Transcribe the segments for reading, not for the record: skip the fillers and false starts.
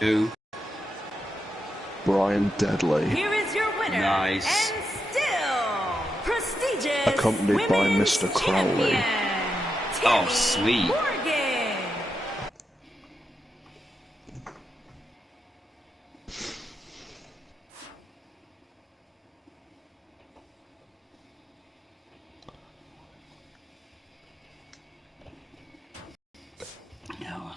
Who? Brian Deadly. Here is your winner. Nice. And still prestigious. Accompanied by Mr. Crowley. Oh, sweet. Morgan. No.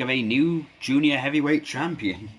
Of a new junior heavyweight champion.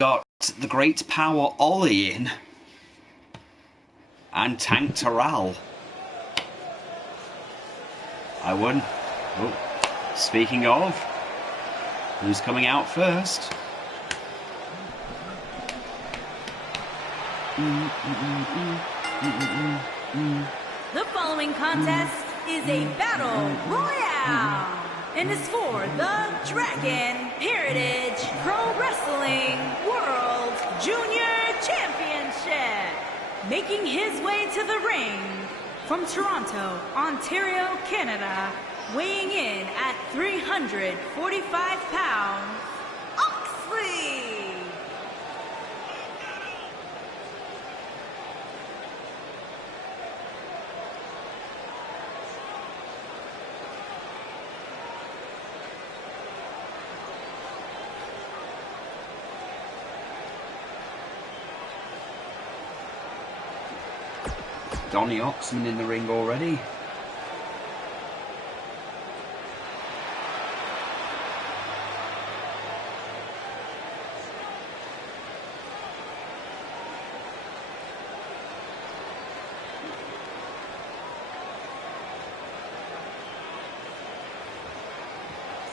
Got the Great Power Ollie in. And Tank Terrell. I won. Oh, speaking of, who's coming out first? The following contest is a battle royale and is for the Dragon Heritage Pro Wrestling World Junior Championship. Making his way to the ring from Toronto, Ontario, Canada, weighing in at 345 pounds, Oxley. Donny Oxman in the ring already.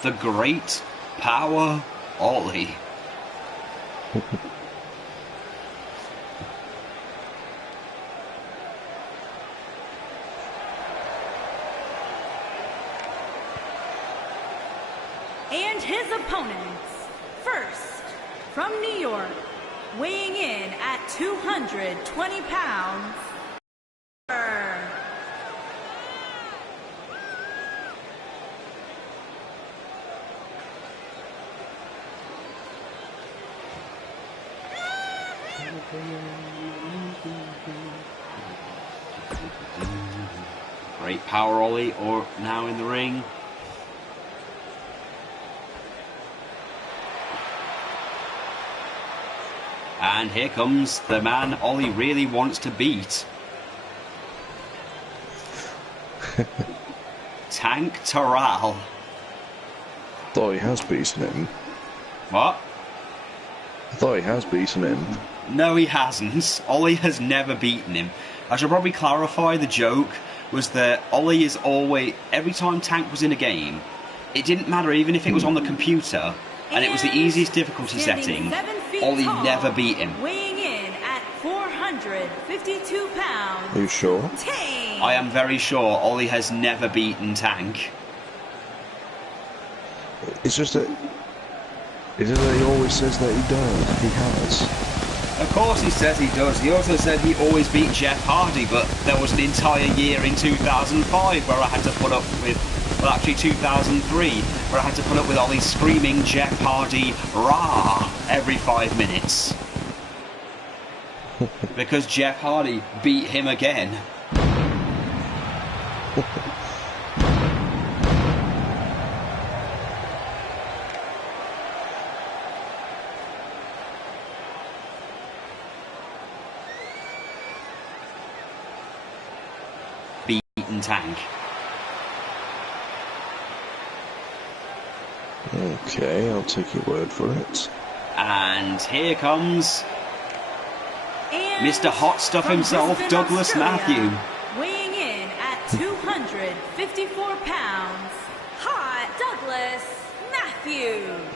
The Great Power Ollie. And his opponents, first, from New York, weighing in at 220 pounds, Great power ollie, or now in the ring. And here comes the man Ollie really wants to beat. Tank Terrell. Thought he has beaten him. What? I thought he has beaten him. No, he hasn't. Ollie has never beaten him. I should probably clarify, the joke was that Ollie is always, every time Tank was in a game, it didn't matter even if it was on the computer and it was the easiest difficulty setting, Ollie never beat him. Weighing in at 452 pounds. Are you sure? Tame. I am very sure Ollie has never beaten Tank. It's just that he always says that he does. He has. Of course he says he does. He also said he always beat Jeff Hardy, but there was an entire year in 2005 where I had to put up with, well actually 2003, where I had to put up with Ollie screaming Jeff Hardy rah every 5 minutes. Because Jeff Hardy beat him again. Tank. Okay, I'll take your word for it. And here comes And Mr. Hot Stuff from himself, Brisbane, Douglas Australia, Matthew. weighing in at 254 pounds, Hot Douglas Matthews.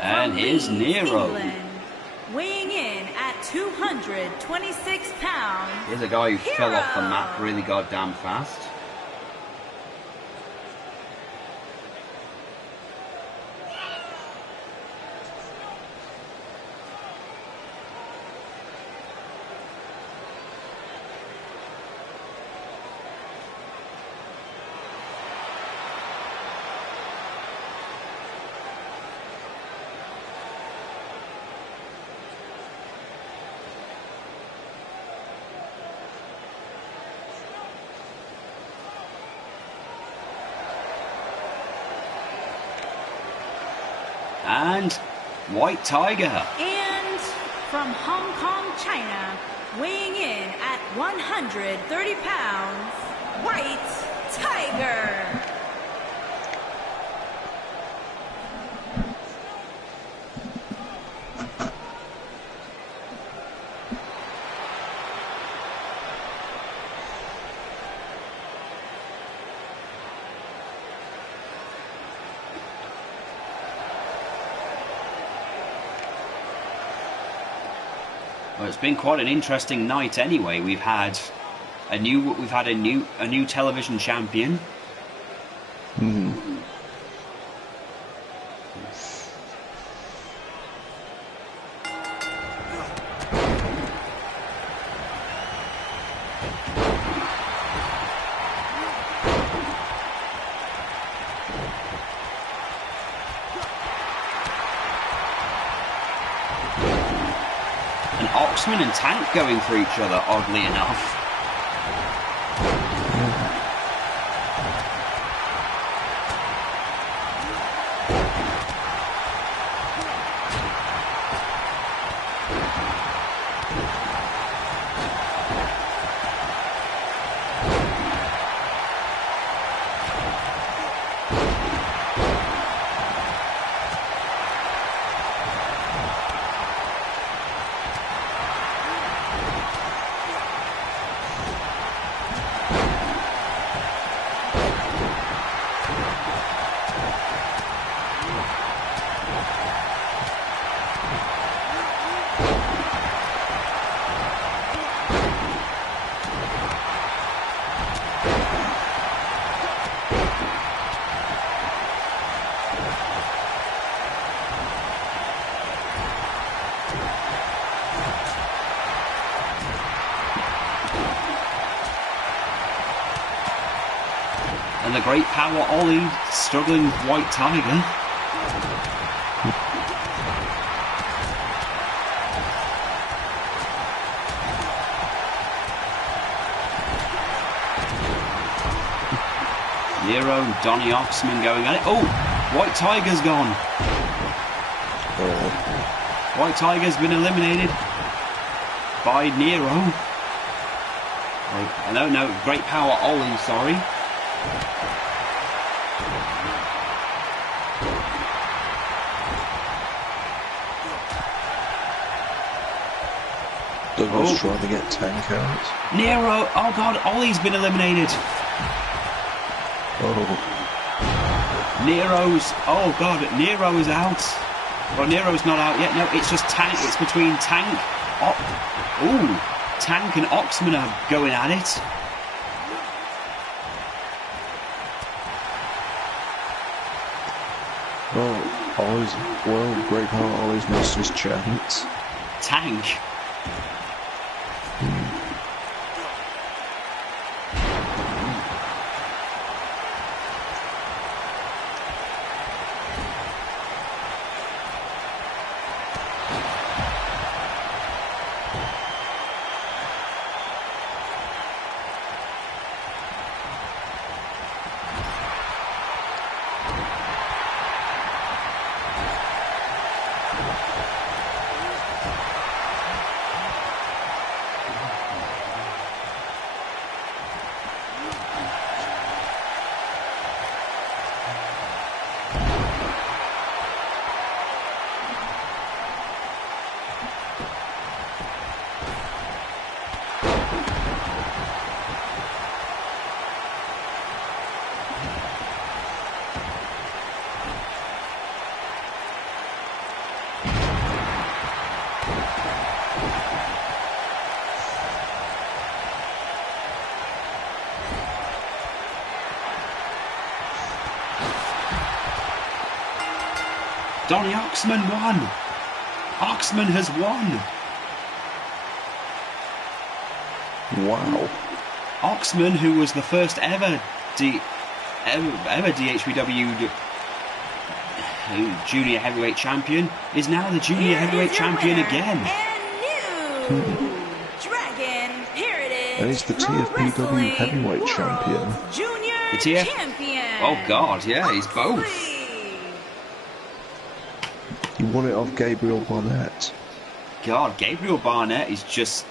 And here's Nero. England, weighing in at 226 pounds. Here's a guy who fell off the Hero. map really goddamn fast. And White Tiger. And from Hong Kong, China, weighing in at 130 pounds, White Tiger. Well, it's been quite an interesting night anyway. We've had a new television champion. Oxman and Tank going for each other, oddly enough. And the great power Ollie struggling with White Tiger. Nero and Donny Oxman going at it. Oh, White Tiger's gone. White Tiger's been eliminated by Nero. Oh, no, great power Ollie, sorry. Douglas trying to get Tank out. Nero, oh god, Ollie's been eliminated. Oh. Nero is out. Well, Nero's not out yet. No, it's just Tank. It's between Tank. Tank and Oxman are going at it. Great power Ollie's missed his chance. Tank. Donny Oxman won! Oxman has won! Wow. Oxman, who was the first ever DHPW junior heavyweight champion, is now the junior heavyweight champion again. And new Dragon Heritage. And he's the TFPW heavyweight champion. Junior champion. Oh god, yeah, he's both. He won it off Gabriel Barnett. God, Gabriel Barnett is just...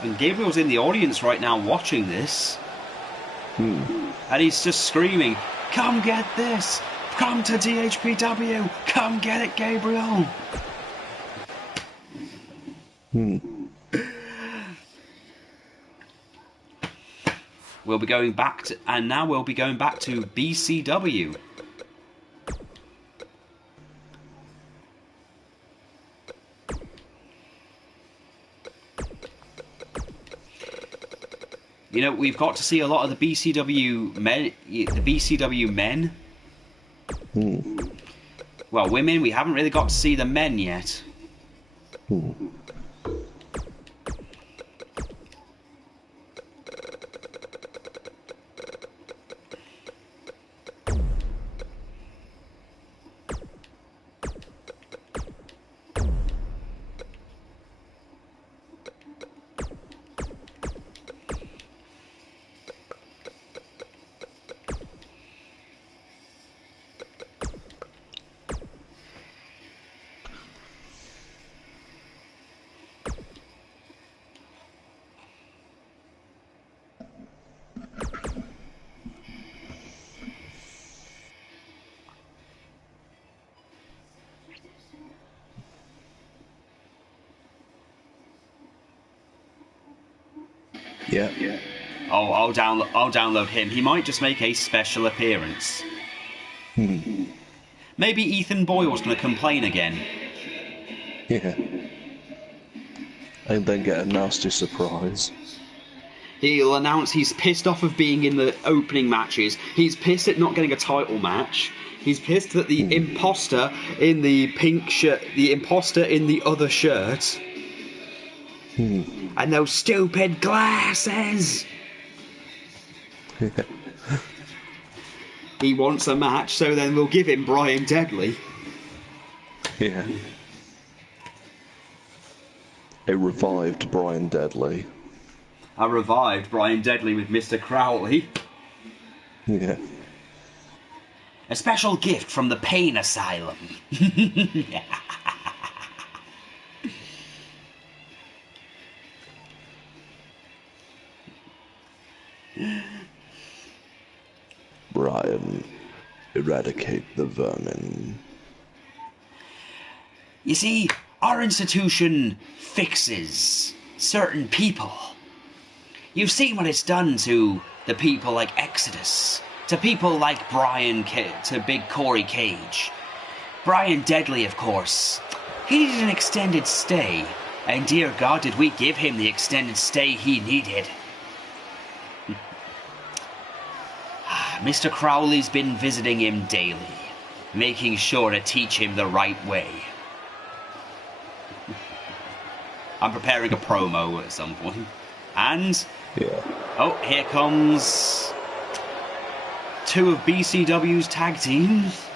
And Gabriel's in the audience right now watching this. And he's just screaming, "Come get this! Come to DHPW! Come get it, Gabriel!" We'll be going back to... And now we'll be going back to BCW. You know, we've got to see a lot of the BCW men. Well, women, we haven't really got to see the men yet. Yeah. Oh, I'll download him. He might just make a special appearance. Maybe Ethan Boyle's going to complain again. Yeah. And then get a nasty surprise. He'll announce he's pissed off of being in the opening matches. He's pissed at not getting a title match. He's pissed that the imposter in the pink shirt, the imposter in the other shirt, and those stupid glasses. He wants a match, so then we'll give him Brian Deadly. Yeah. A revived Brian Deadly. I revived Brian Deadly with Mr. Crowley. Yeah. A special gift from the Pain Asylum. Brian, eradicate the vermin. You see, our institution fixes certain people. You've seen what it's done to the people like Exodus, to people like to Big Corey Cage. Brian Deadly, of course, he needed an extended stay, and dear God, did we give him the extended stay he needed. Mr. Crowley's been visiting him daily, making sure to teach him the right way. I'm preparing a promo at some point. And, oh, here comes two of BCW's tag teams.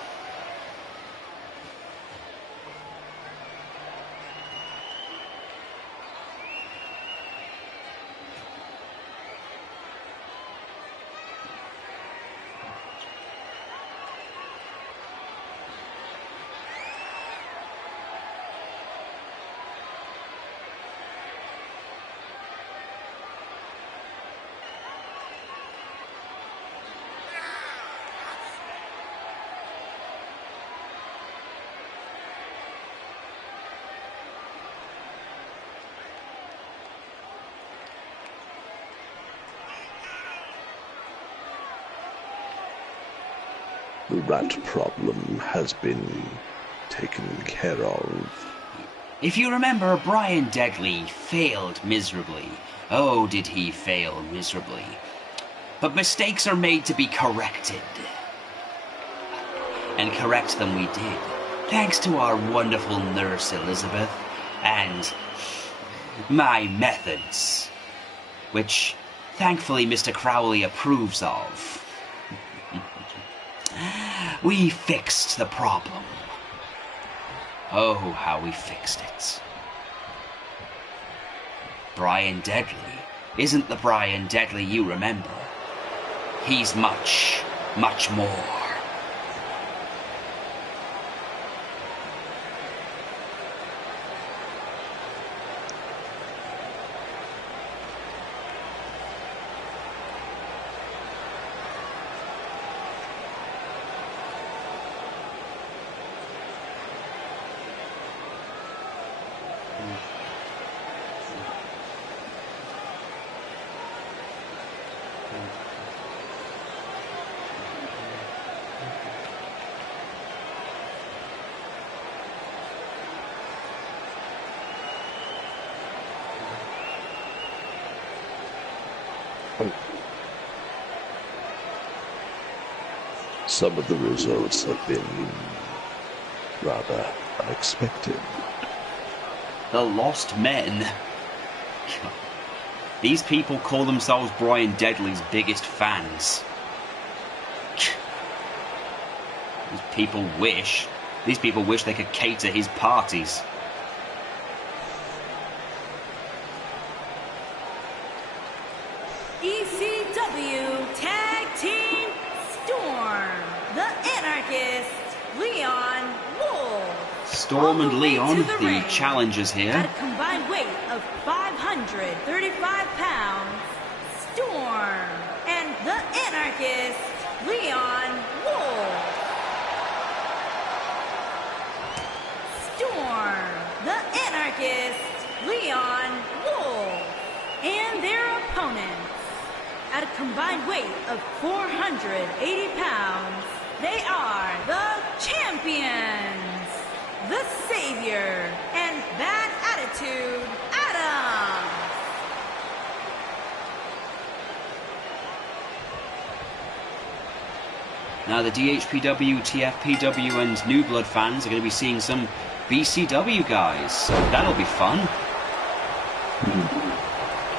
The rat problem has been taken care of. If you remember, Brian Deadly failed miserably. Oh, did he fail miserably. But mistakes are made to be corrected. And correct them we did, thanks to our wonderful nurse Elizabeth, and my methods, which thankfully Mr. Crowley approves of. We fixed the problem. Oh, how we fixed it. Brian Deadly isn't the Brian Deadly you remember. He's much, much more. Some of the results have been rather unexpected. The Lost Men. These people call themselves Brian Deadly's biggest fans. These people wish they could cater his parties. ECW Tag Team Storm, the Anarchist, Leon Wolf. Storm and Leon, the challengers here. At a combined weight of 535 pounds, Storm and the Anarchist, Leon Wolf. Storm, the Anarchist, Leon Wolf. And their opponent, pounds, they are the champions, the Savior, and Bad Attitude, Adam. Now the DHPW, TFPW and New Blood fans are going to be seeing some BCW guys, so that'll be fun.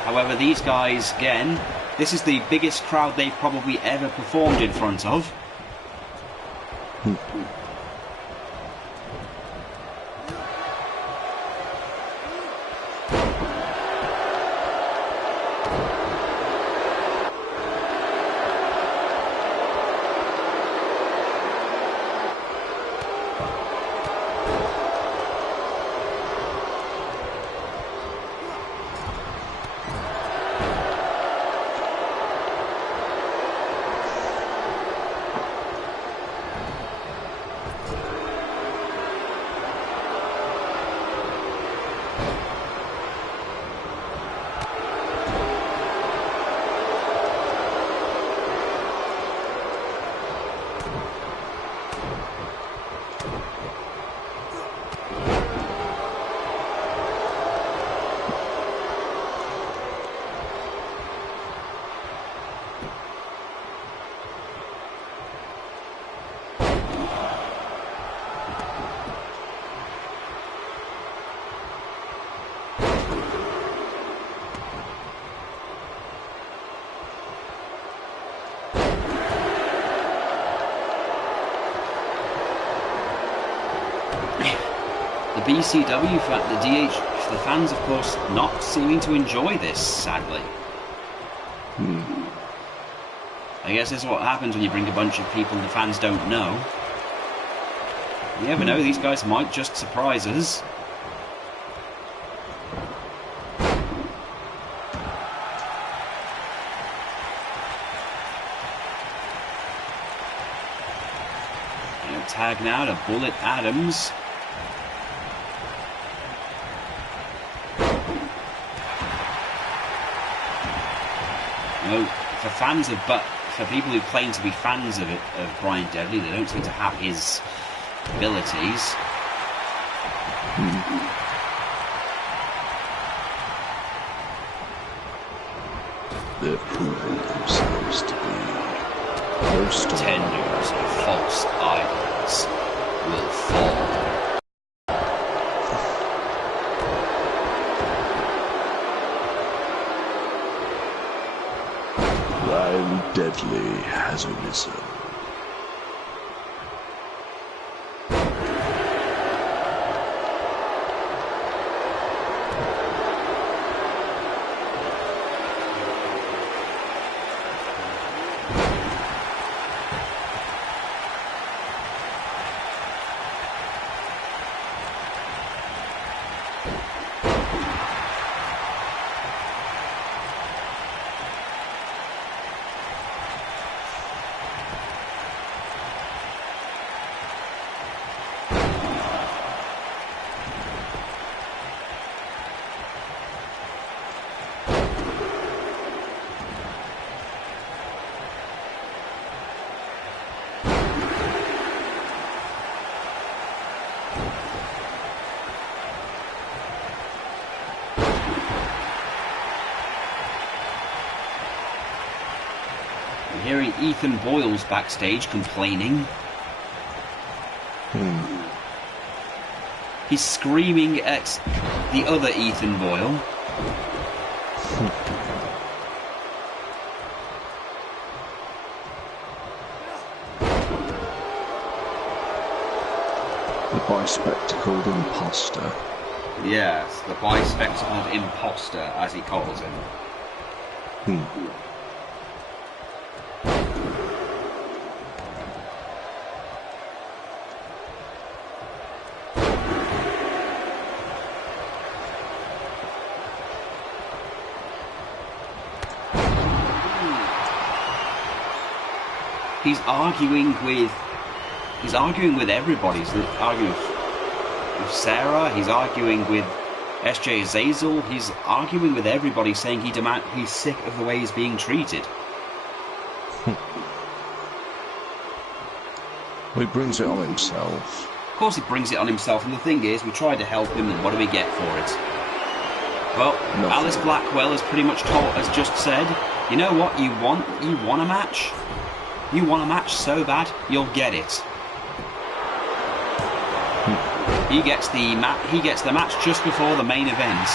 However, these guys, again, this is the biggest crowd they've probably ever performed in front of. The BCW, the fans, of course, not seeming to enjoy this, sadly. I guess this is what happens when you bring a bunch of people the fans don't know. You never know, these guys might just surprise us. Tag now to Bullet Adams. For fans of, but for people who claim to be fans of Brian Deadly, they don't seem to have his abilities. They're proving themselves to be most tenders of false idols will fall. Brian Deadly has arisen. Hearing Ethan Boyle's backstage complaining. He's screaming at the other Ethan Boyle. The bi-spectacled imposter. Yes, the bi-spectacled imposter, as he calls him. He's arguing with everybody. He's arguing with Sarah. He's arguing with SJ Azazel. He's arguing with everybody, saying he's sick of the way he's being treated. Well, he brings it on himself. Of course he brings it on himself, and the thing is, we tried to help him, and what do we get for it? Well, Nothing. Alice Blackwell has just said, you know what, you want a match? You want a match so bad, you'll get it. He gets the match just before the main event.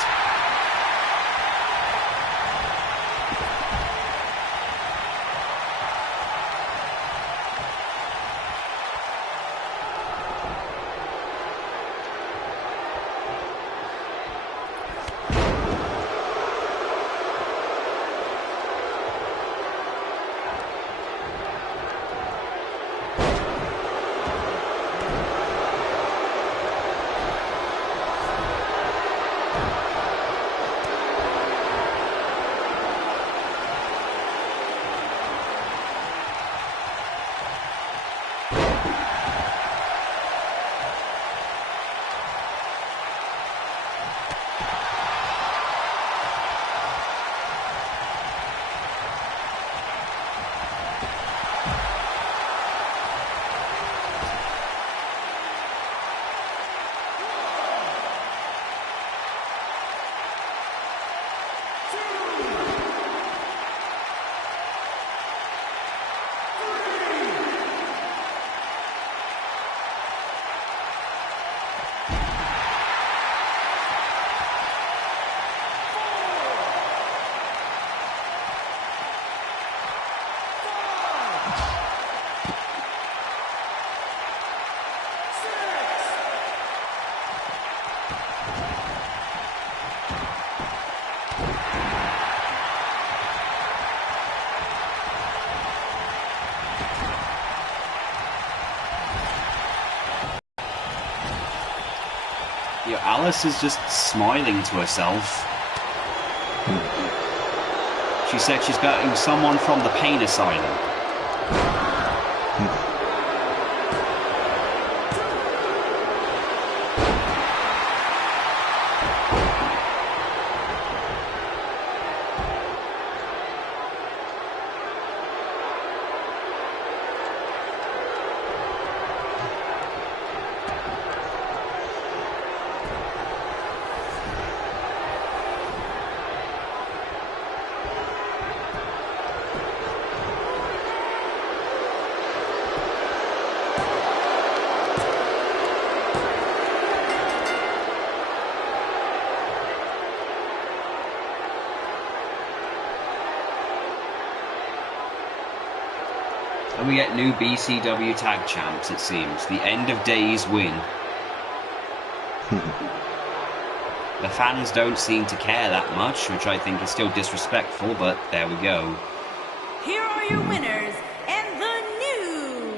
Alice is just smiling to herself. She said she's getting someone from the pain asylum. And we get new BCW tag champs, it seems. The end of days win. The fans don't seem to care that much, which I think is still disrespectful, but there we go. Here are your winners and the new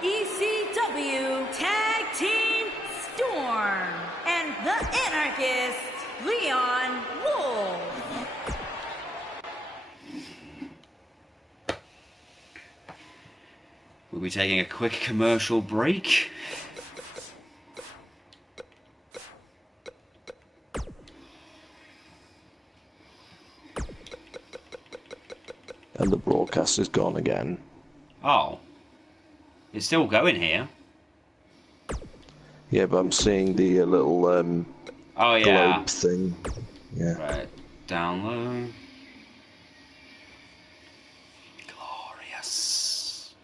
ECW Tag Team Storm and the Anarchist Leon Wolf. We'll be taking a quick commercial break. And the broadcast is gone again. Oh. It's still going here. Yeah, but I'm seeing the little oh, yeah. globe thing. Yeah. Right. Down low. Glorious.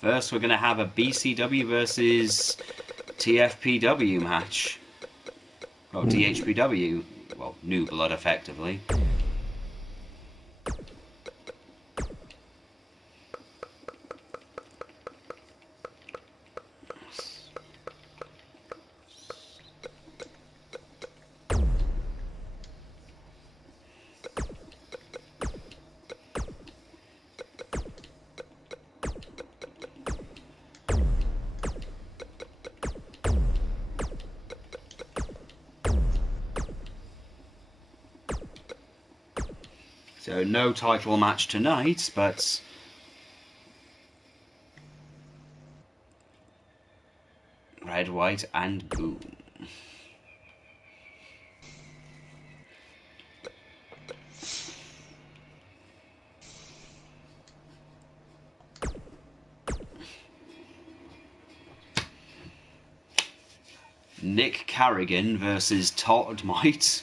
First, we're going to have a BCW versus TFPW match. Well, DHPW. Well, New Blood, effectively. So no title match tonight, but red, white, and blue. Nick Carrigan versus Todd Might.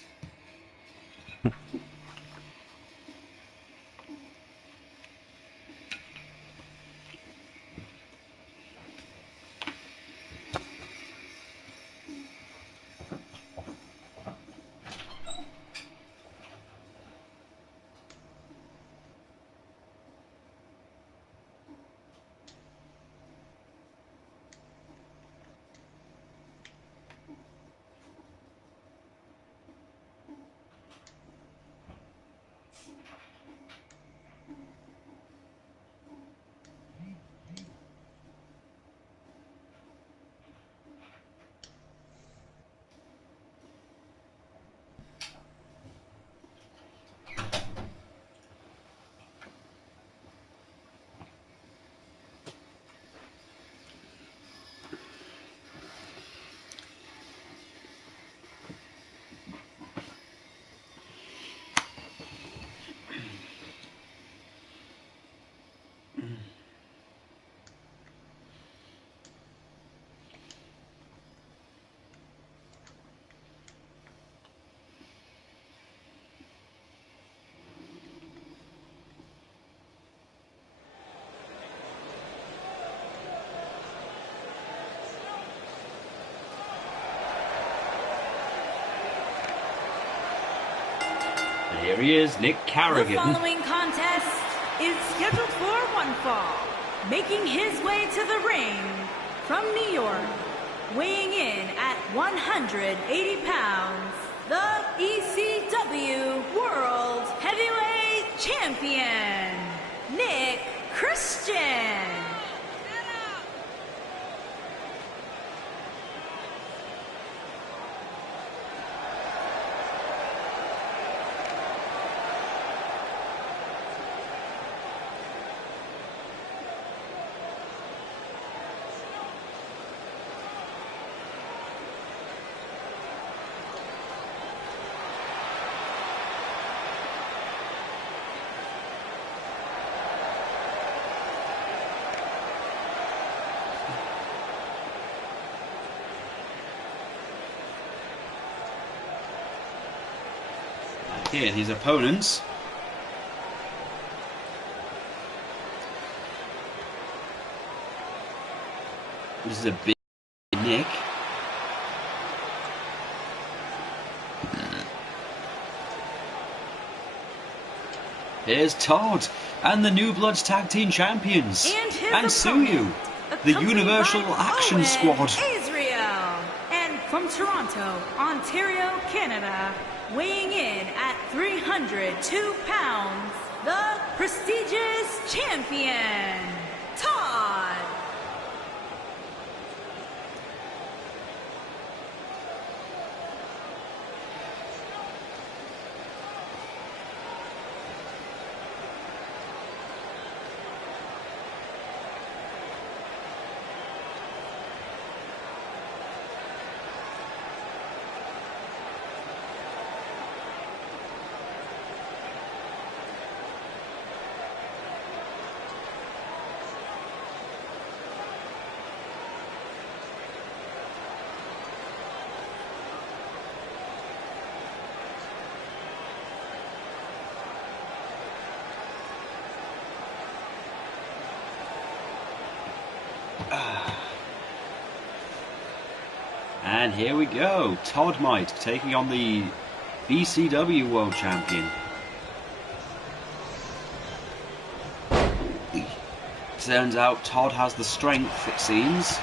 And here he is, Nick Carrigan. The following contest is scheduled for one fall. Making his way to the ring from New York, weighing in at 180 pounds, the BCW World Heavyweight Champion, Nick Christian. Here, his opponents. This is a big Nick. Here's Todd and the New Bloods Tag Team Champions. And Suyu, the Universal Action Squad. Israel. And from Toronto, Ontario, Canada, weighing in at 302 pounds, the prestigious champion, Todd. And here we go, Todd Might taking on the BCW World Champion. Turns out Todd has the strength, it seems.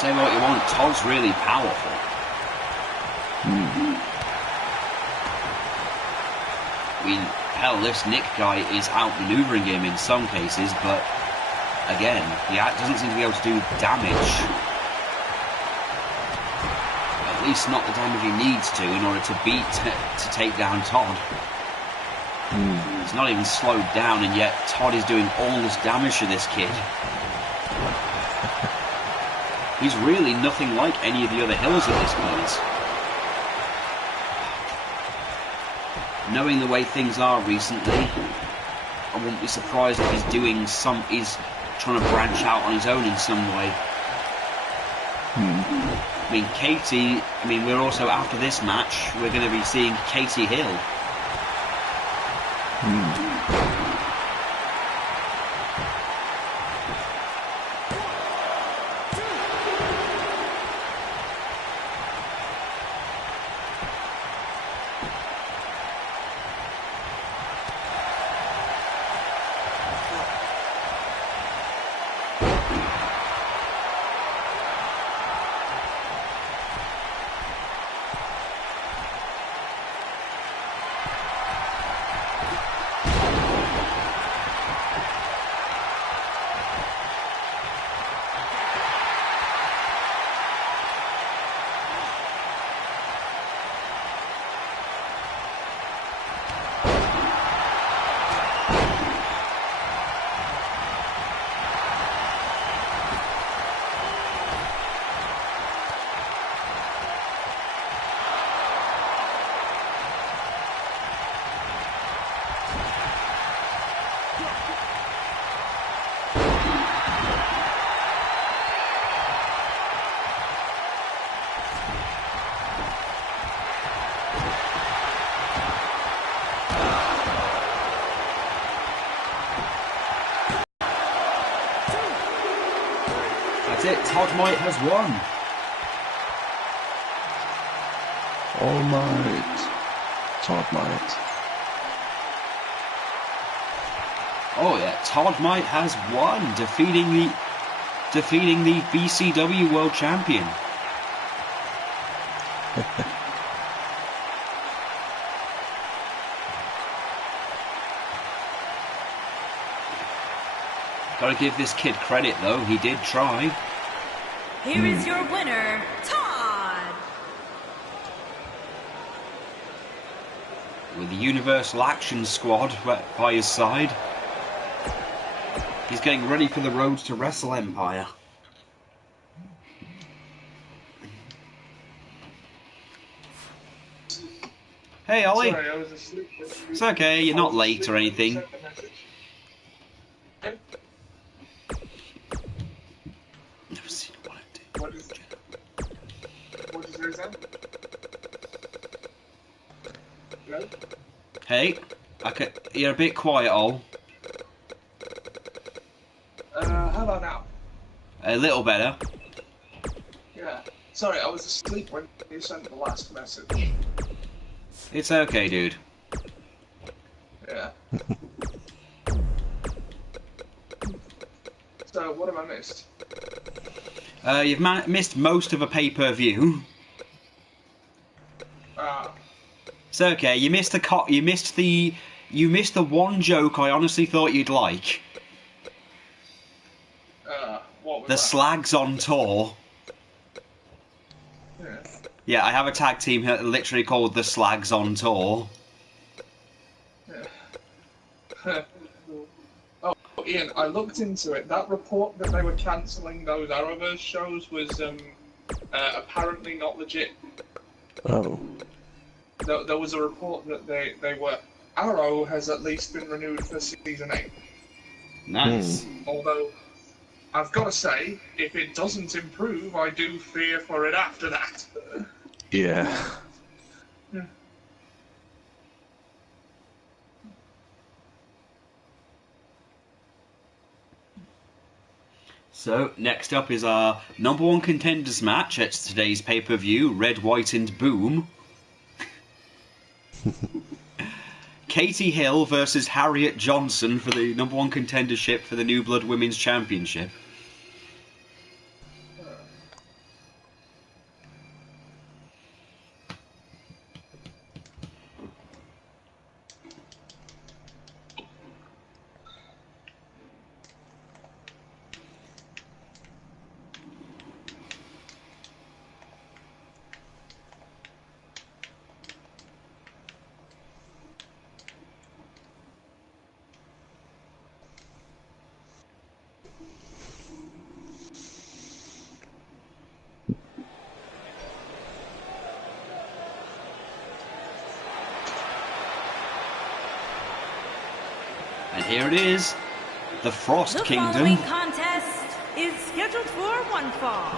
say what you want, Todd's really powerful. I mean, hell, this Nick guy is outmaneuvering him in some cases, but again, he doesn't seem to be able to do damage. At least not the damage he needs to in order to take down Todd. He's not even slowed down, and yet Todd is doing all this damage to this kid. He's really nothing like any of the other healers at this point. Knowing the way things are recently, I wouldn't be surprised if he's trying to branch out on his own in some way. I mean, Katie, we're also, after this match, we're going to be seeing Katie Hill. That's it, Todd Might has won. All might. Todd Might. Oh yeah, Todd Might has won, defeating the BCW World Champion. Gotta give this kid credit though, he did try. Here is your winner, Todd! With the Universal Action Squad by his side. He's getting ready for the road to Wrestle Empire. Hey Ollie! Sorry, I was asleep. It's okay, you're not late or anything. What is there, Hello? Hey, you're a bit quiet, Ol. How about now? A little better. Yeah. Sorry, I was asleep when you sent the last message. It's okay, dude. Yeah. So, what have I missed? You've missed most of a pay-per-view. It's okay. You missed the one joke I honestly thought you'd like. What was The that? Slags on tour. Yeah. Yeah, I have a tag team here literally called the Slags on tour. Yeah. Oh, Ian, I looked into it. That report that they were cancelling those Arrowverse shows was apparently not legit. Oh. There was a report that they were... Arrow has at least been renewed for season 8. Nice. Although, I've got to say, if it doesn't improve, I do fear for it after that. Yeah. So, next up is our #1 contenders match at today's pay-per-view, Red, White and Boom. Katie Hill versus Harriet Johnson for the #1 contendership for the New Blood Women's Championship. here it is. The Frost The Kingdom. following contest is scheduled for one fall.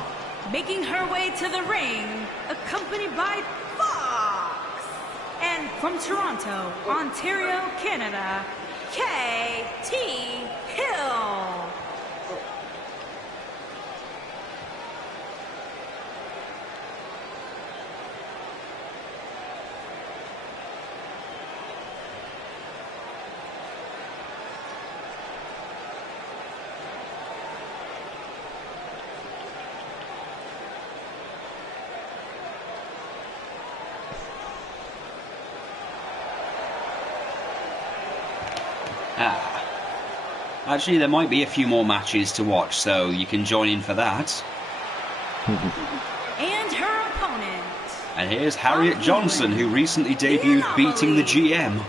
Making her way to the ring, accompanied by Fox. And from Toronto, Ontario, Canada, KT Hill. Actually, there might be a few more matches to watch, so you can join in for that. And her opponent. And here's Harriet Johnson, who recently debuted beating the GM.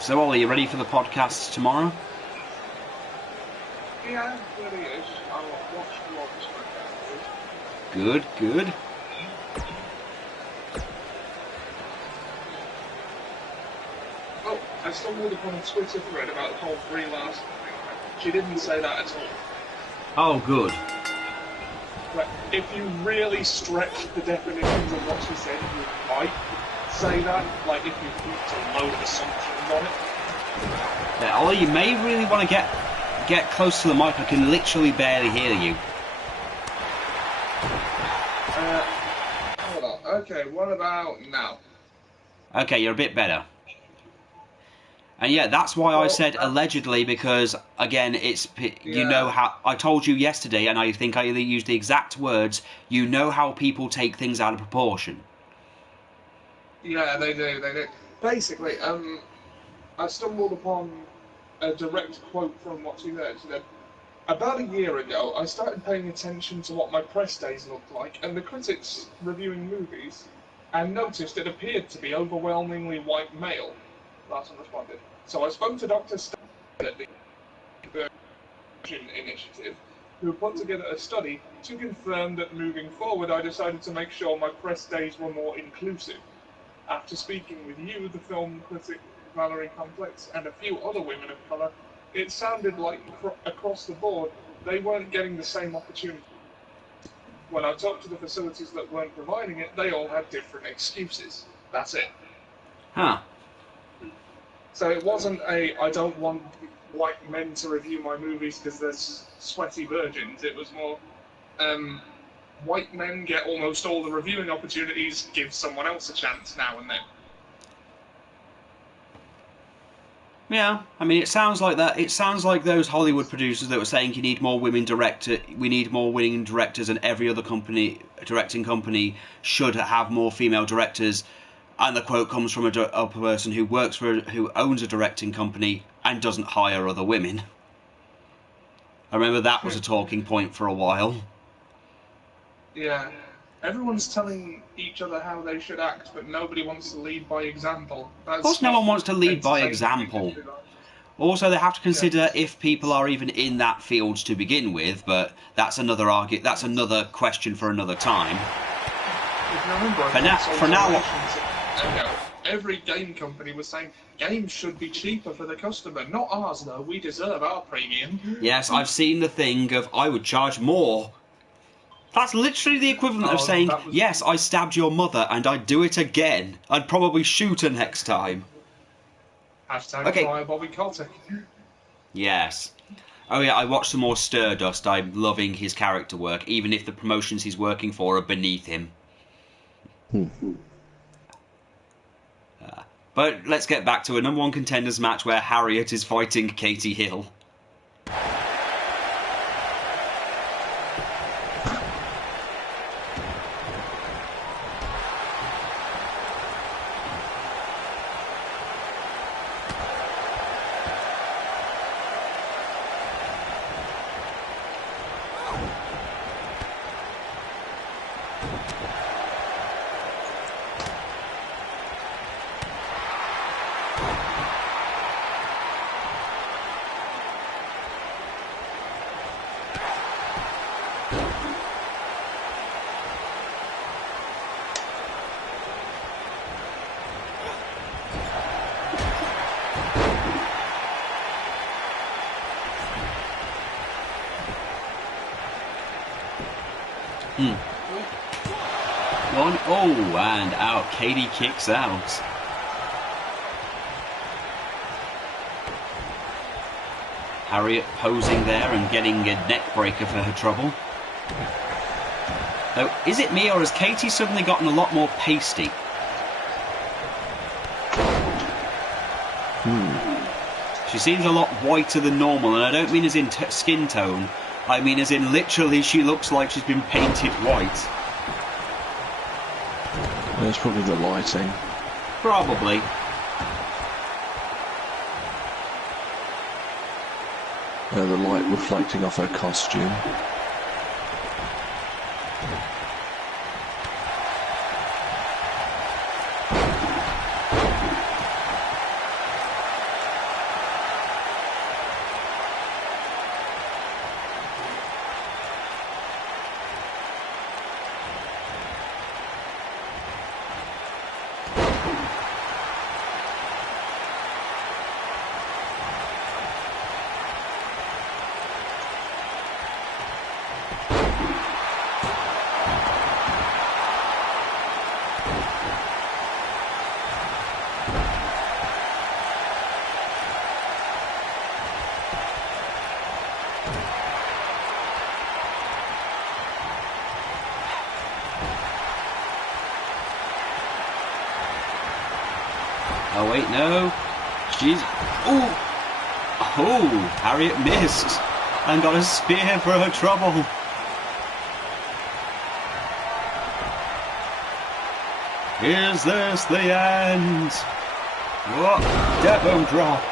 So, Ollie, you ready for the podcast tomorrow? Yeah, there he is. I'll watch the logs. Good, good. Oh, I stumbled upon a Twitter thread about the whole Brie Larson thing. She didn't say that at all. Oh, good. But if you really stretch the definitions of what she said, you might say that, like if you put a load of assumptions on it. Yeah, Ollie, you may really want to get close to the mic. I can literally barely hear you. Hold on. Okay, what about now? Okay, you're a bit better. And yeah, that's why I said allegedly, because again, you know how I told you yesterday, and I think I used the exact words. You know how people take things out of proportion. Yeah, they do. Basically, I stumbled upon a direct quote from what she said. She said, about a year ago, I started paying attention to what my press days looked like, and the critics reviewing movies, and noticed it appeared to be overwhelmingly white male. Larson responded. So I spoke to Dr. Stan at the Virgin Initiative, who put together a study to confirm that moving forward I decided to make sure my press days were more inclusive. After speaking with you, the film critic Valerie Complex, and a few other women of colour, it sounded like across the board they weren't getting the same opportunity. When I talked to the facilities that weren't providing it, they all had different excuses. That's it. Huh. So it wasn't I don't want white men to review my movies because they're sweaty virgins. It was more, white men get almost all the reviewing opportunities, give someone else a chance now and then. Yeah, I mean, it sounds like that. It sounds like those Hollywood producers that were saying we need more women directors, and every other directing company should have more female directors. And the quote comes from a person who who owns a directing company and doesn't hire other women. I remember that was a talking point for a while. Yeah. Everyone's telling each other how they should act, but nobody wants to lead by example. Of course no one wants to lead by example. Also, they have to consider if people are even in that field to begin with, but that's another that's another question for another time. If you remember, For now, every game company was saying games should be cheaper for the customer. Not ours, though. We deserve our premium. Yes, I've seen the thing of I would charge more. That's literally the equivalent of saying, yes, I stabbed your mother and I'd do it again. I'd probably shoot her next time. Hashtag fire Bobby Kotick. Yes. Oh yeah, I watched some more Stardust. I'm loving his character work, even if the promotions he's working for are beneath him. But let's get back to a number one contenders match where Harriet is fighting Katie Hill. One. Oh, and out. Katie kicks out. Harriet posing there and getting a neck breaker for her trouble. Though, is it me or has Katie suddenly gotten a lot more pasty? She seems a lot whiter than normal, and I don't mean as in skin tone. I mean as in literally she looks like she's been painted white. That's probably the lighting. Probably. The light reflecting off her costume. Oh wait, no. She's... Oh! Oh! Harriet missed. And got a spear for her trouble. Is this the end? What? Devon drop.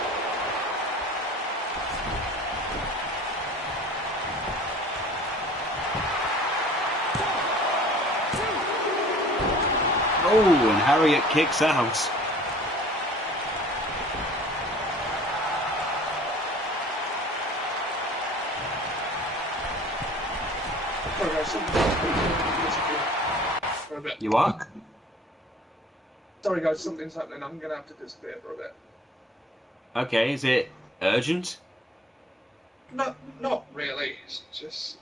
Oh, and Harriet kicks out. For a bit. You what? Sorry guys, something's happening. I'm gonna have to disappear for a bit. Okay, is it urgent? No, not really. It's just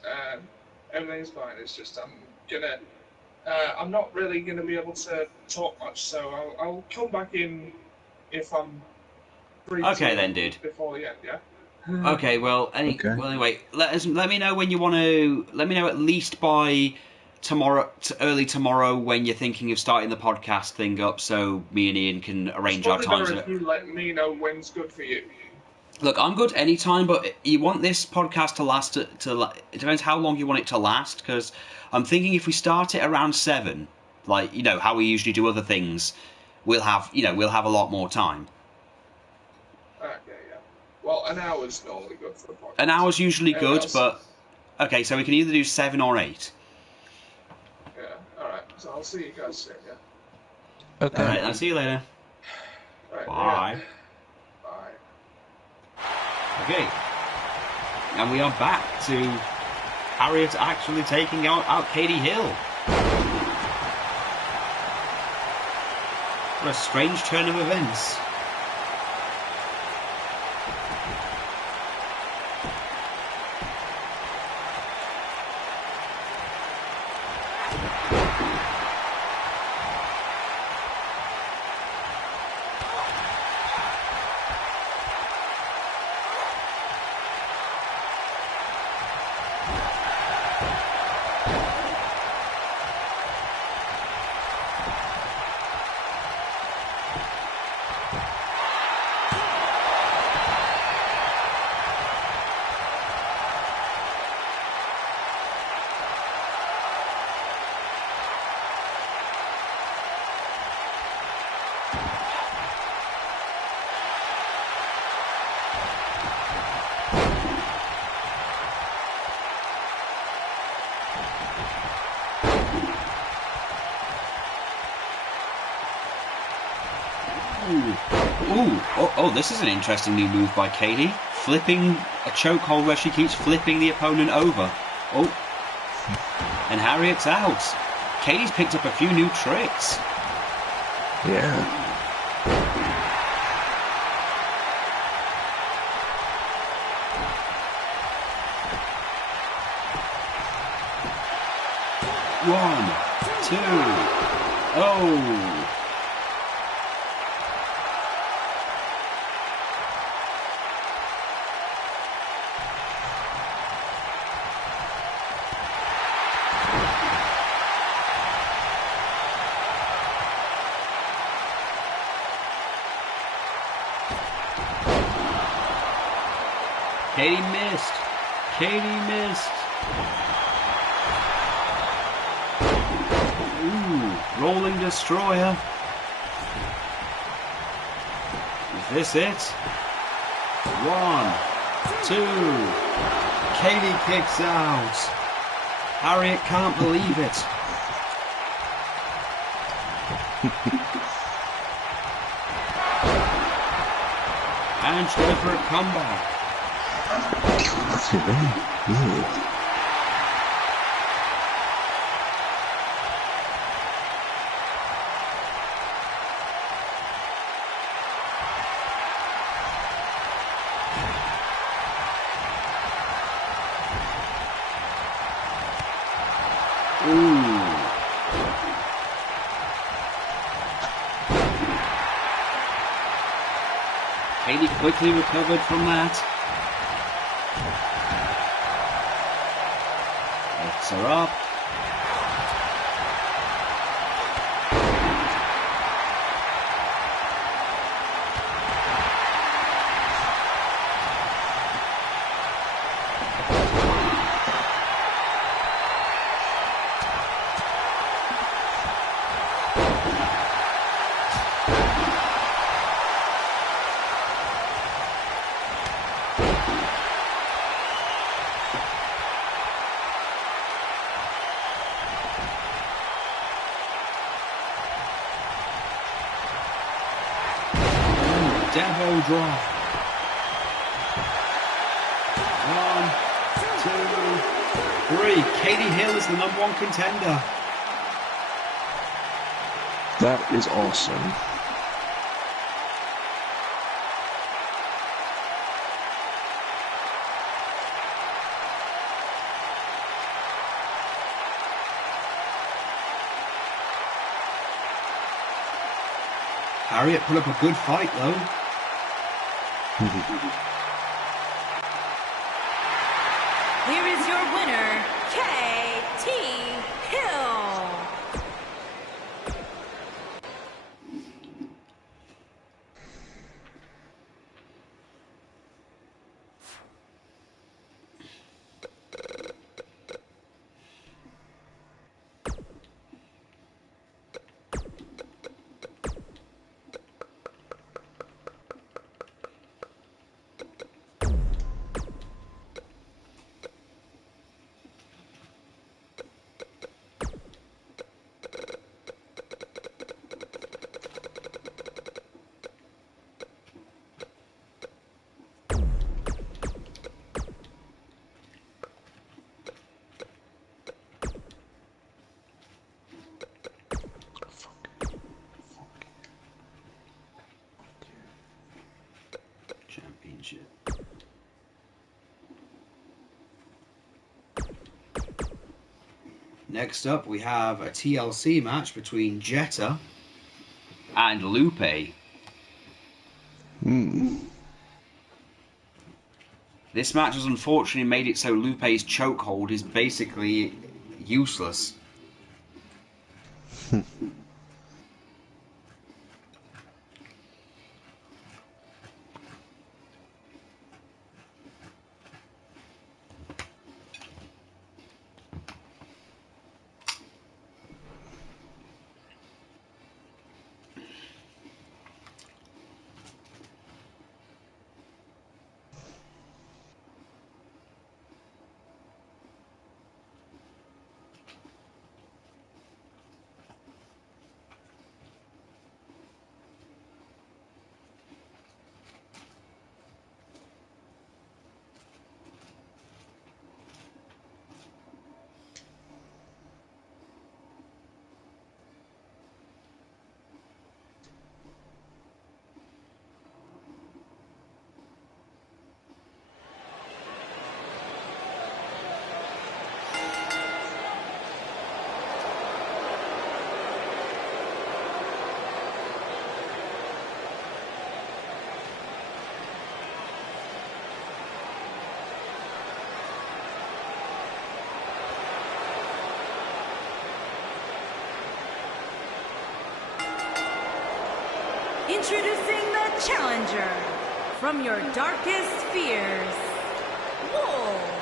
everything's fine. It's just I'm not really gonna be able to talk much, so I'll come back in if I'm free. Okay then, dude. Before the end, yeah. Okay, well, anyway, let me know when you want to. Let me know at least by tomorrow, early tomorrow, when you're thinking of starting the podcast thing up, so me and Ian can arrange our times. If you let me know when's good for you. Look, I'm good anytime, but you want this podcast to last. It depends how long you want it to last, because I'm thinking if we start it around 7, like how we usually do other things, we'll have a lot more time. Okay, yeah. Well, an hour's normally good for a podcast. An hour's usually good, but okay, so we can either do 7 or 8. Yeah. All right. So I'll see you guys soon. Yeah. Okay. All right. I'll see you later. All right, Bye. Yeah. Bye. Okay. And we are back to Harriet actually taking out Katie Hill. What a strange turn of events. Oh, this is an interesting new move by Katie. Flipping a chokehold where she keeps flipping the opponent over. Oh. And Harriet's out. Katie's picked up a few new tricks. Yeah. 1, 2. Oh. Katie missed. Katie missed. Ooh, rolling destroyer. Is this it? 1, 2. Katie kicks out. Harriet can't believe it. And she's going for a comeback. Katie quickly recovered from that. Lifts her up. Devo drop. 1, 2, 3. Katie Hill is the #1 contender. That is awesome. Harriet put up a good fight though. Here is your winner, K.T. Hill. Championship. Next up, we have a TLC match between Jetta and Lupe. This match has unfortunately made it so Lupe's chokehold is basically useless. Introducing the challenger from your darkest fears, Wolf.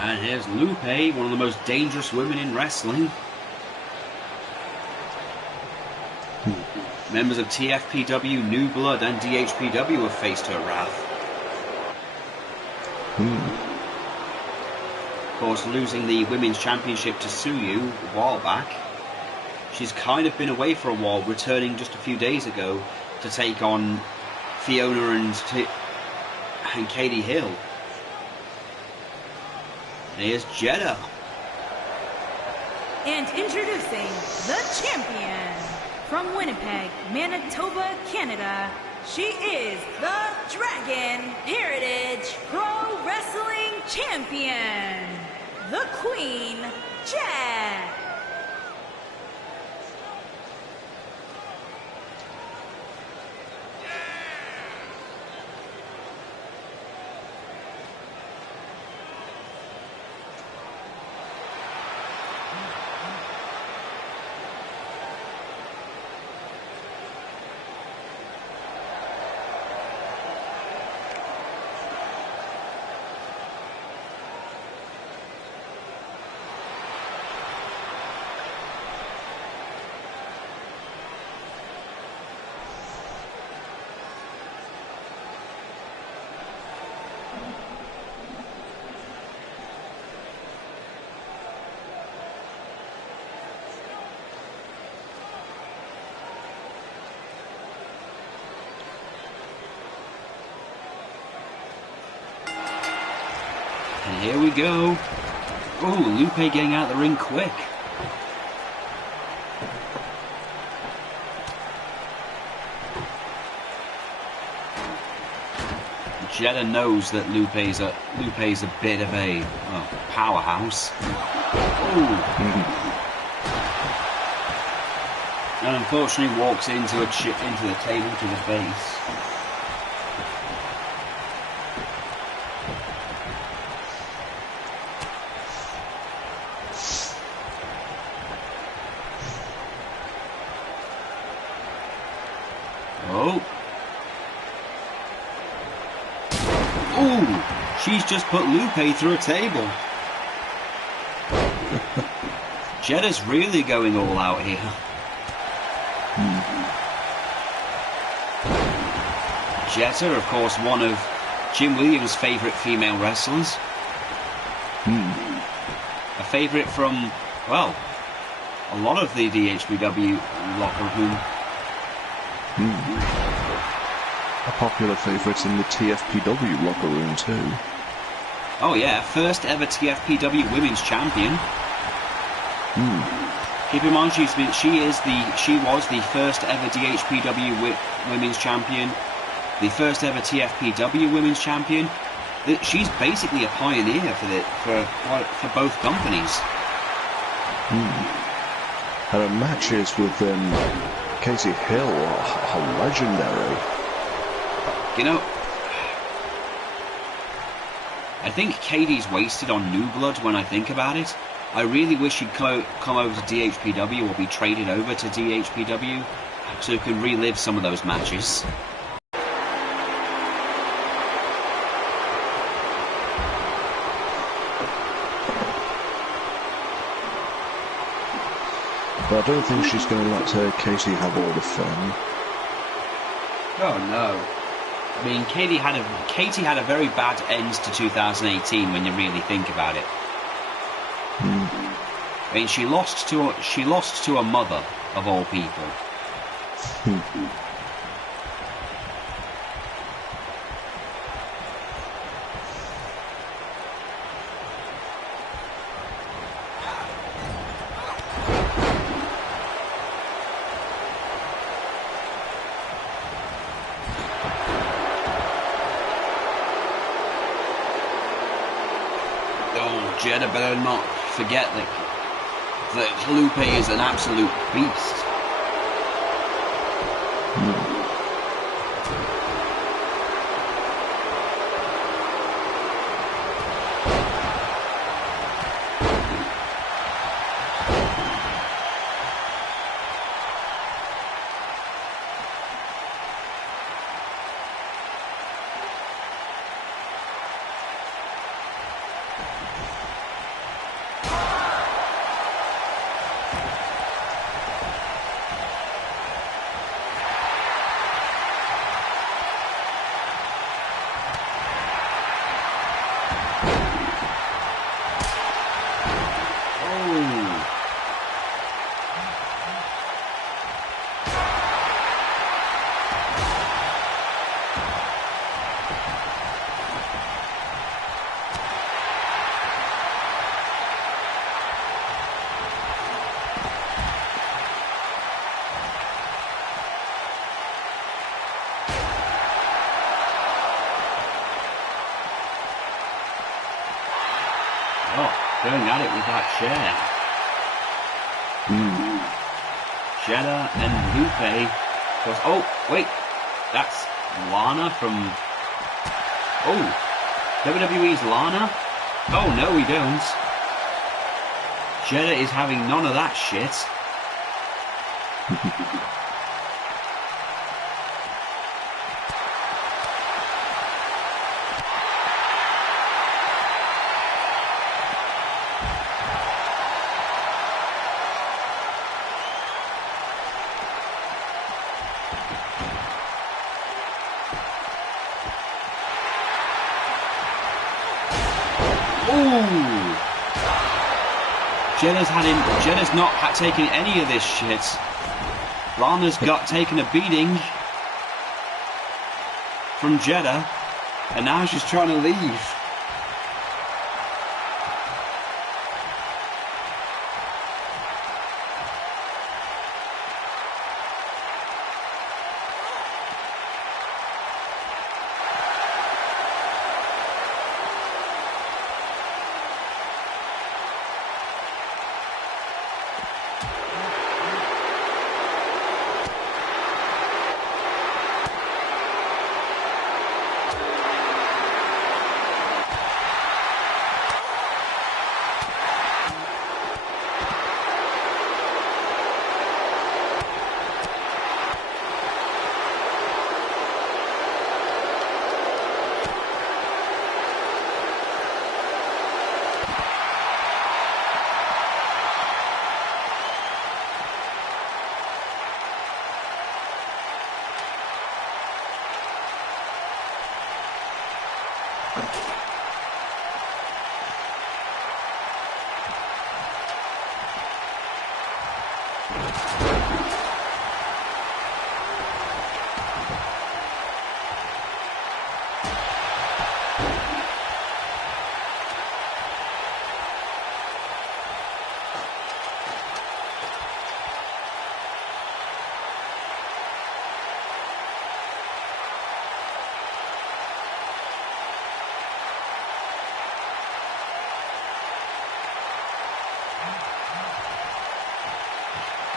And here's Lupe, one of the most dangerous women in wrestling. Members of TFPW, New Blood, and DHPW have faced her wrath. Of course, losing the Women's Championship to Suyu a while back. She's kind of been away for a while, returning just a few days ago to take on Fiona and Katie Hill. And here's Jeddah. And introducing the champion from Winnipeg, Manitoba, Canada. She is the Dragon Heritage Pro Wrestling Champion, the Queen, Jet. And here we go. Oh, Lupe getting out of the ring quick. Jeddah knows that Lupe's a bit of a powerhouse. And unfortunately walks into the table to the face. Oh. Ooh, she's just put Lupe through a table. Jeddah's really going all out here. Jeddah, of course, one of Jim Williams' favourite female wrestlers. A favourite from, well, a lot of the DHPW locker room. A popular favourite in the TFPW locker room too. Oh yeah, first ever TFPW Women's Champion. Keep in mind, she was the first ever DHPW Women's Champion, the first ever TFPW Women's Champion. She's basically a pioneer for both companies. And her matches with Katie Hill are legendary. You know, I think Katie's wasted on New Blood when I think about it. I really wish she'd come over to DHPW or be traded over to DHPW so we can relive some of those matches. But I don't think she's going to let Katie have all the fun. Oh no. I mean, Katie had a very bad end to 2018 when you really think about it. I mean, she lost to a mother of all people. Oh, Jeddah better not forget that Lupe is an absolute beast. Going at it with that chair. Jeddah and Lupe. Oh, wait. That's Lana from... Oh, WWE's Lana? Oh, no, we don't. Jeddah is having none of that shit. Jeddah's not taking any of this shit. Lana's got taken a beating from Jeddah, and now she's trying to leave.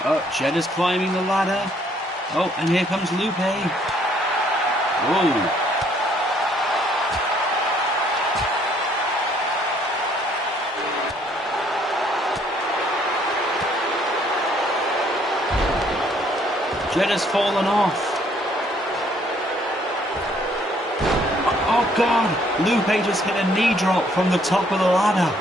Oh, Jeddah's climbing the ladder. Oh, and here comes Lupe. Whoa. Jeddah's fallen off. Oh God, Lupe just hit a knee drop from the top of the ladder.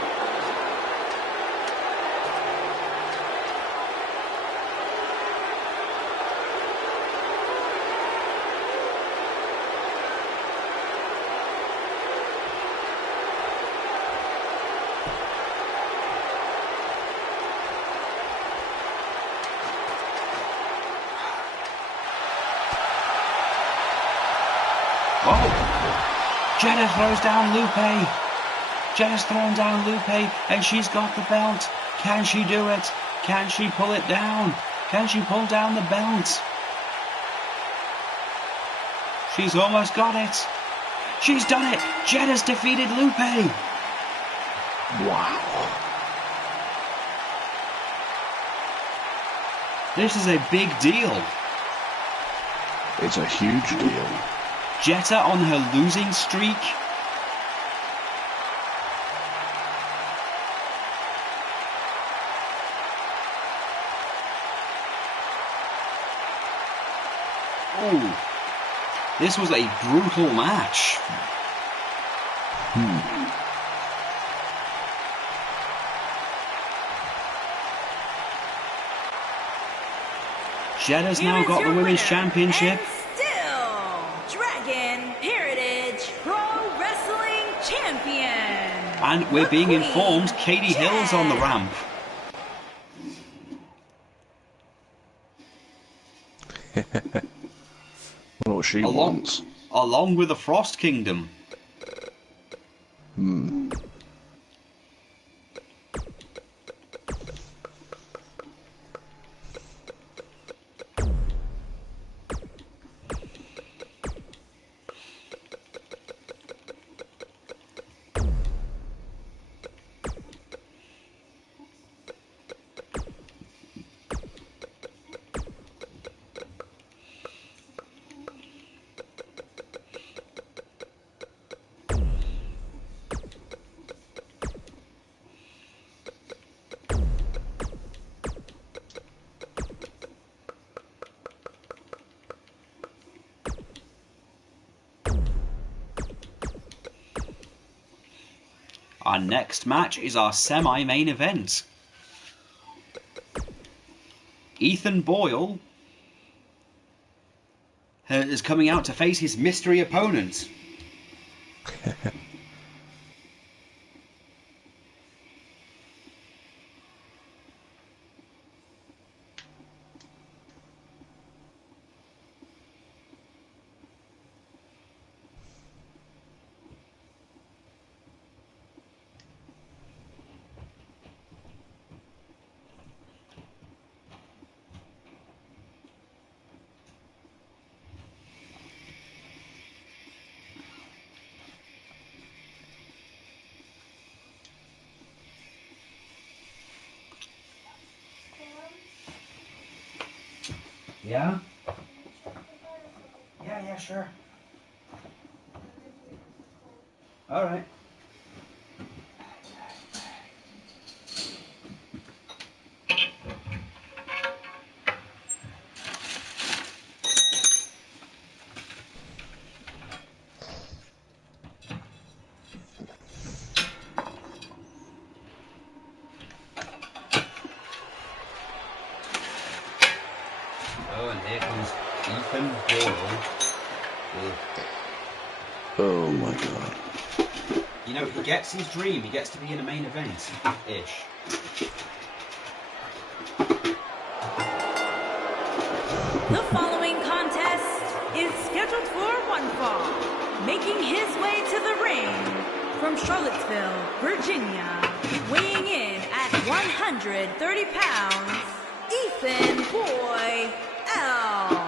Jeddah throws down Lupe. Jeddah's thrown down Lupe, and she's got the belt. Can she do it? Can she pull it down? Can she pull down the belt? She's almost got it. She's done it. Jeddah's defeated Lupe. Wow. This is a big deal. It's a huge deal. Jetta on her losing streak. Ooh. This was a brutal match. Jetta's now got the Women's Championship. And still, Dragon Heritage Pro Wrestling Champion. And we're the being Queen, informed Katie Hill's on the ramp. What she wants. Along with the Frost Kingdom. Our next match is our semi-main event. Ethan Boyle is coming out to face his mystery opponent. Yeah? Yeah, sure. All right. Oh, and here comes Ethan Boyle. Oh my god. You know, he gets his dream. He gets to be in a main event-ish. The following contest is scheduled for one fall. Making his way to the ring from Charlottesville, Virginia, weighing in at 130 pounds, Ethan Boy L.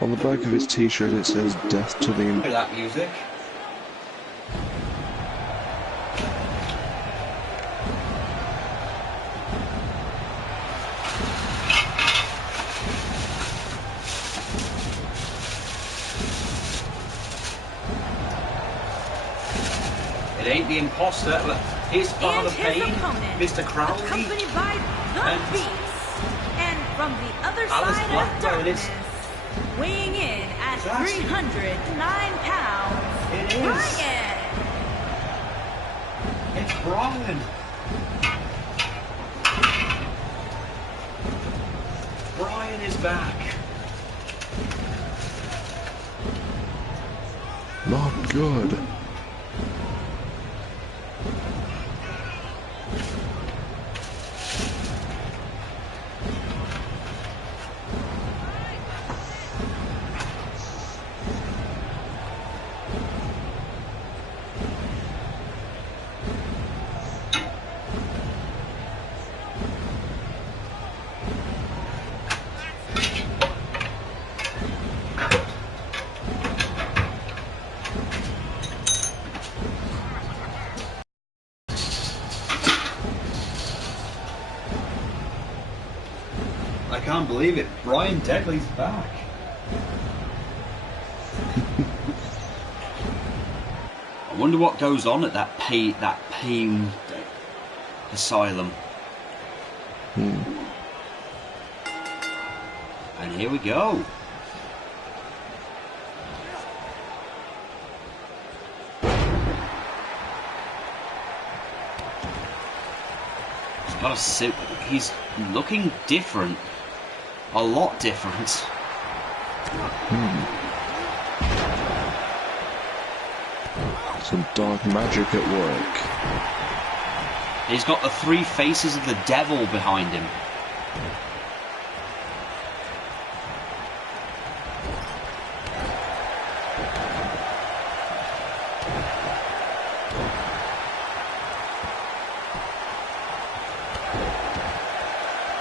On the back of his t-shirt it says "Death to the Hear that music? It ain't the imposter, but his father And his Payne, opponent, Mr. Crowley, accompanied by the and Beast, and from the other Alice side Blackburn of darkness, is- weighing in at That's- 309 pounds, It is. Brian. It's Brian. Brian is back. Not good. believe it. Brian Deadly's back. I wonder what goes on at that pain asylum. And here we go. He's looking different. A lot different. Some dark magic at work. He's got the three faces of the devil behind him.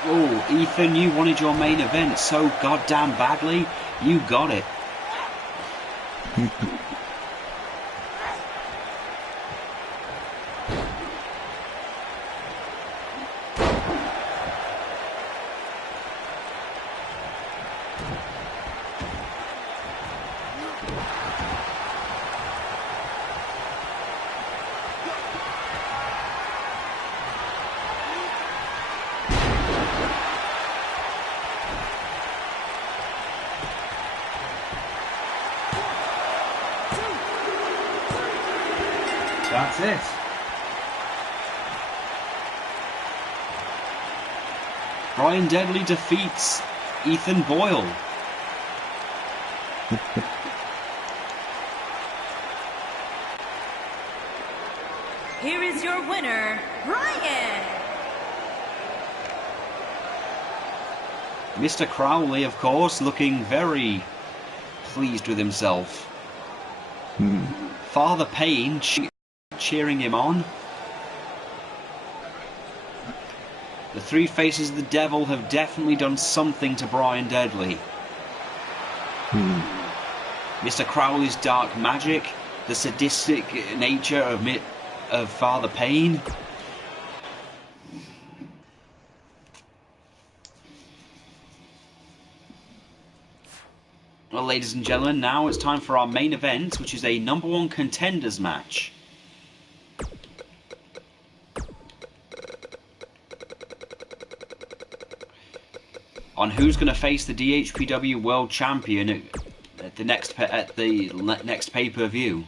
Oh, Ethan, you wanted your main event so goddamn badly. You got it. That's it. Brian Deadly defeats Ethan Boyle. Here is your winner, Brian. Mr. Crowley, of course, looking very pleased with himself. Father Payne cheering him on. The three faces of the devil have definitely done something to Brian Deadly. Mr. Crowley's dark magic, the sadistic nature of Father Payne. Well, ladies and gentlemen, now it's time for our main event, which is a #1 contenders match. On who's going to face the DHPW World Champion at the next pay-per-view.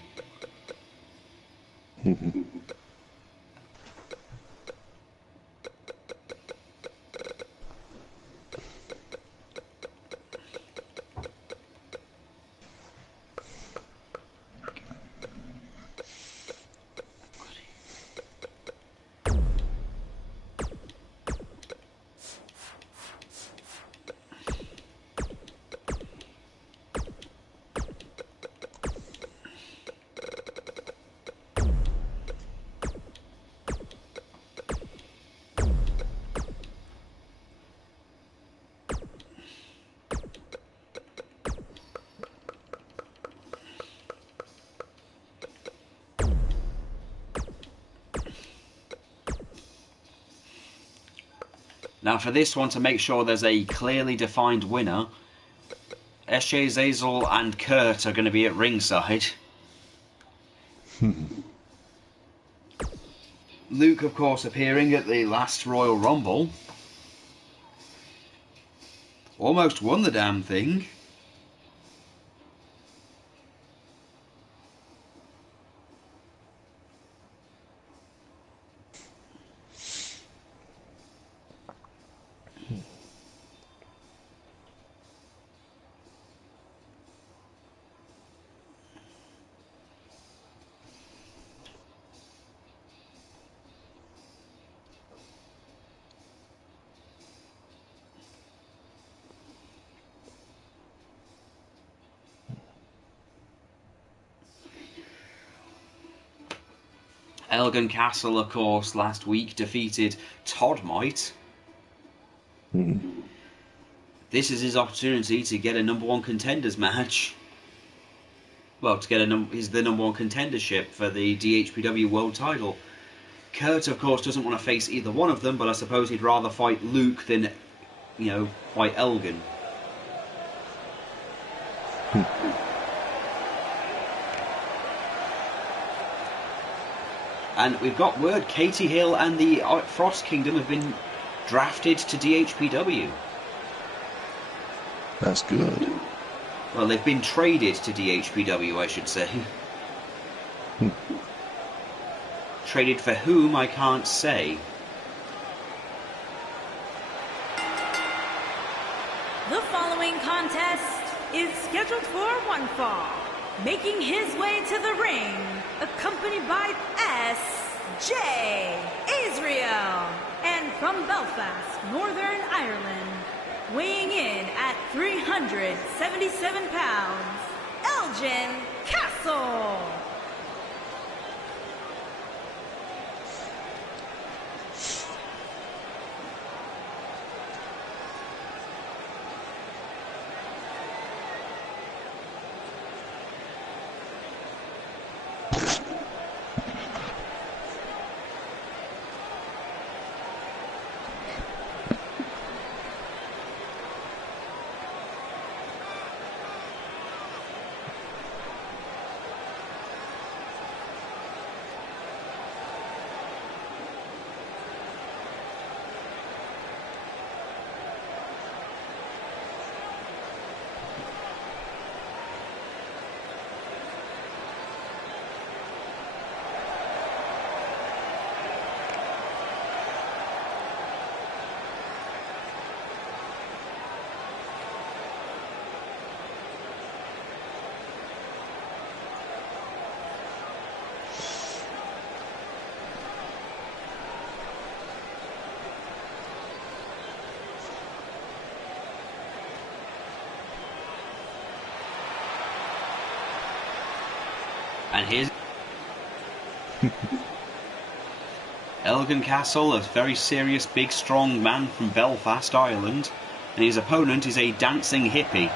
Now for this one, to make sure there's a clearly defined winner, SJ Zazel and Kurt are going to be at ringside. Luke, of course, appearing at the last Royal Rumble. Almost won the damn thing. Elgin Castle, of course, last week defeated Todd Might. This is his opportunity to get a #1 contenders match. Well, to get he's the #1 contendership for the DHPW World Title. Kurt, of course, doesn't want to face either one of them, but I suppose he'd rather fight Luke than by Elgin. And we've got word Katie Hill and the Frost Kingdom have been drafted to DHPW. That's good. Well, they've been traded to DHPW, I should say. Traded for whom, I can't say. The following contest is scheduled for one fall. Making his way to the ring, accompanied by S.J. Israel. And from Belfast, Northern Ireland, weighing in at 377 pounds, Elgin Castle. And here's Elgin Castle, a very serious, big, strong man from Belfast, Ireland, and his opponent is a dancing hippie.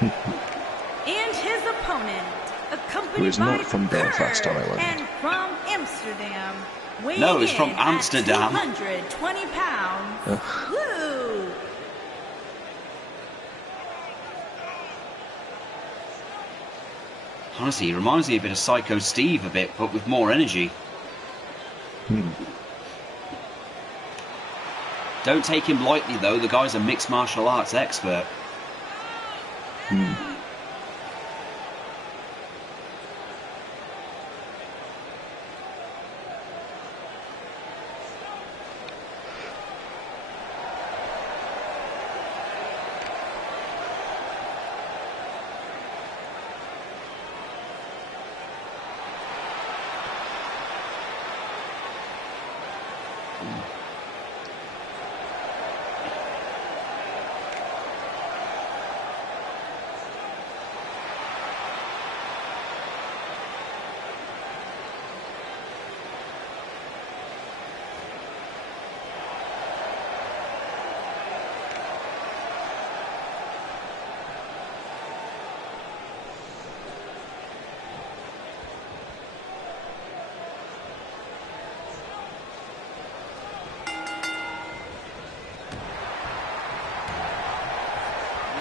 And his opponent, accompanied Who is by not from Belfast, Kurt, Ireland. and from Amsterdam, weighing No, he's from in Amsterdam. at 220 pounds, Lou. Honestly, he reminds me a bit of Psycho Steve a bit, but with more energy. Don't take him lightly, though. The guy's a mixed martial arts expert.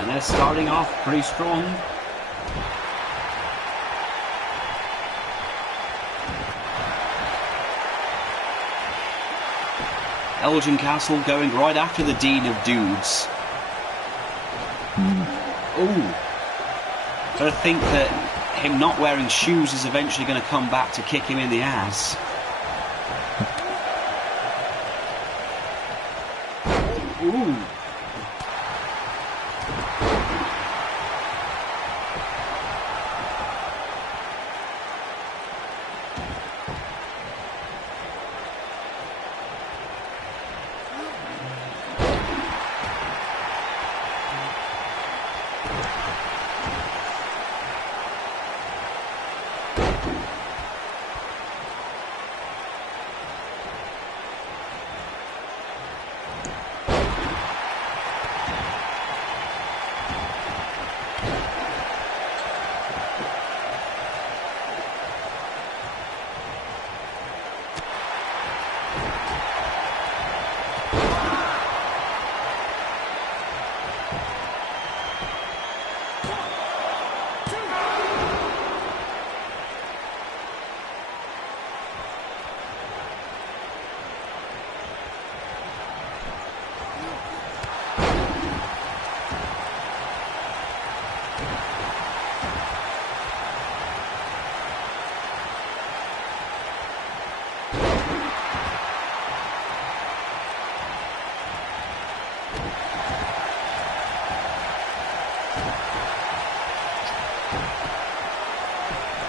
And they're starting off pretty strong. Elgin Castle going right after the Dean of Dudes. Ooh. So I think that him not wearing shoes is eventually going to come back to kick him in the ass. Ooh.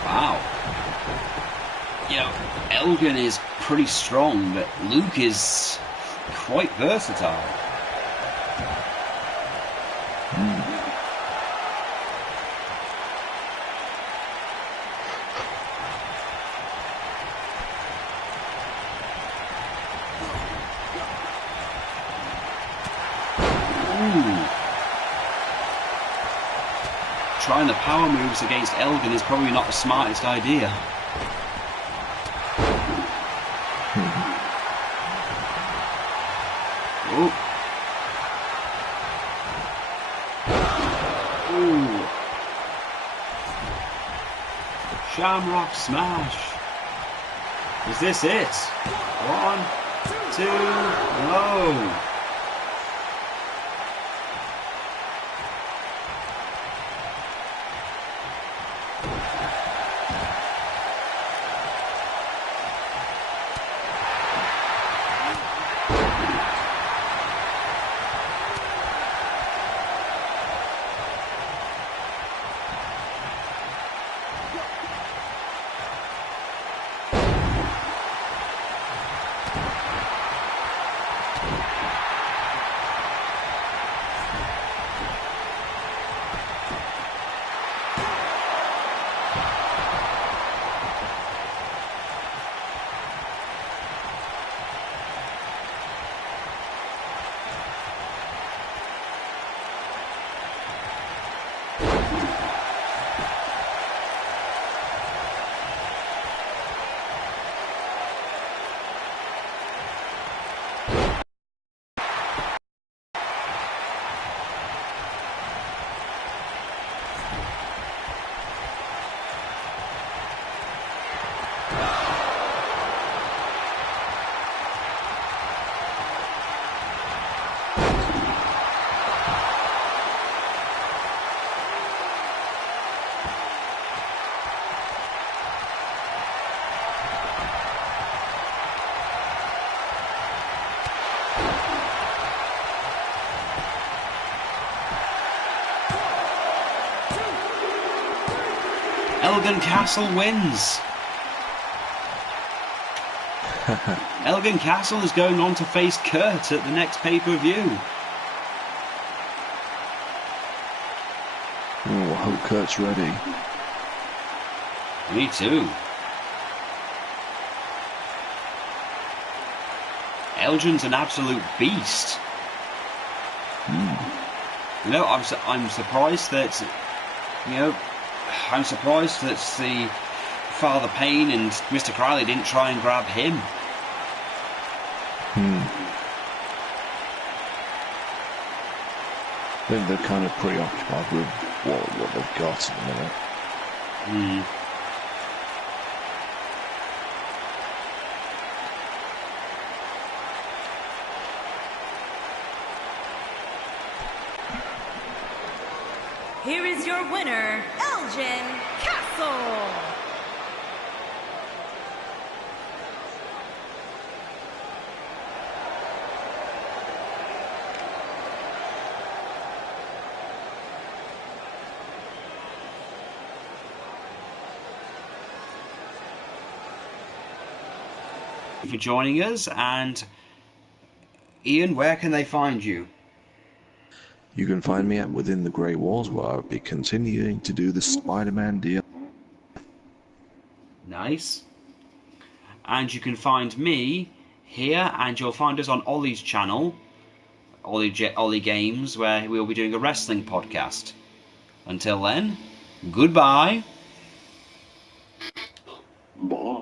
Wow. You know, Elgin is pretty strong, but Luke is quite versatile. Trying the power moves against Elgin is probably not the smartest idea. Oh. Ooh. Shamrock smash. Is this it? 1, 2, no. Elgin Castle wins. Elgin Castle is going on to face Kurt at the next pay-per-view. Oh, I hope Kurt's ready. Me too. Elgin's an absolute beast. You know, I'm surprised that, you know, I'm surprised that the Father Payne and Mr. Crowley didn't try and grab him. I think they're kind of preoccupied with what they've got at the minute. Here is your winner, Elgin Castle. For joining us, and Ian, where can they find you? You can find me at Within the Grey Walls, where I'll be continuing to do the Spider-Man deal. Nice. And you can find me here, and you'll find us on Ollie's channel, Ollie Games, where we'll be doing a wrestling podcast. Until then, goodbye. Bye.